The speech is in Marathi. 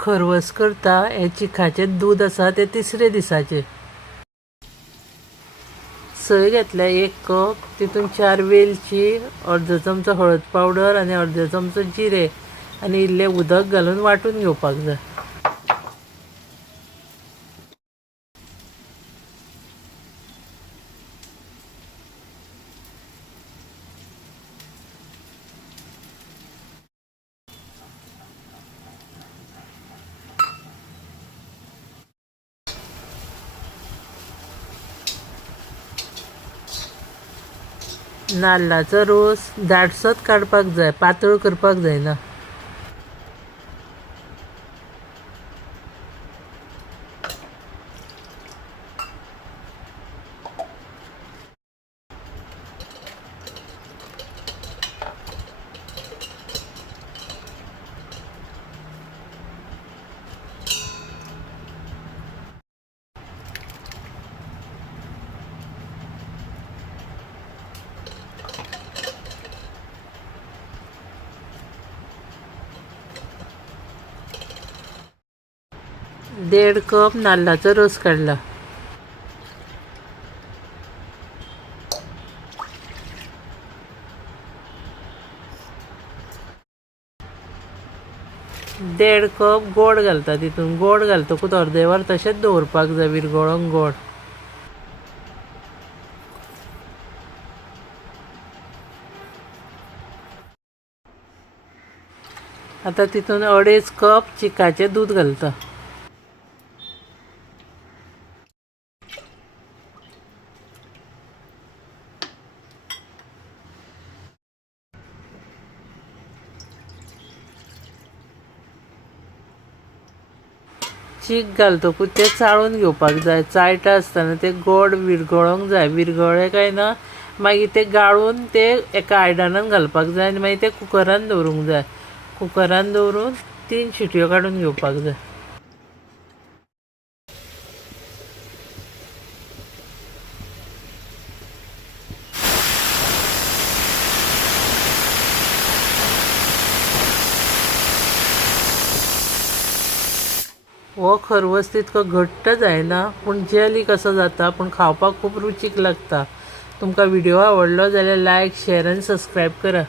खरवस करता हे चिखाचें दूद आसा ते तिसरे दिसाचे सय घेतल्या 1 कप तितून 4 वेलची अर्दो चमचो हळद पावडर आनी अर्दो चमचो जिरे आनी इल्लें उदक घालून वांटून घेवपाक जाय। नाल्लाचो रोस दाटसोच काडपाक जाय, पातळ करपाक जायना। देड कप नाल्लाचो रोस काडला। देड कप गोड घालता तितून गोड घालतकूच अर्दे वर तशेंच दवरपाक जाय विरगळोंक गोड। आता तितून 2.5 कप चिकाचें दूद घालता। चीक घालतकूच ते चाळून घेवपाक जाय। चाळटा आसतना ते गोड विरगळोंक जाय, विरगळ्ळे काय ना मागीर ते गाळून ते एका आयदनान घालपाक जाय आनी मागीर ते कुकरान दवरूंक जाय। कुकरान दवरून 3 शिटयो काडून घेवपाक जाय। हो खरवस तितको घट्ट जायना पूण जेली कसो जाता, पूण खावपाक खूब रुचीक लागता। तुमकां व्हिडिओ आवडलो जाल्यार लायक, शेअर आनी सबस्क्रायब करा।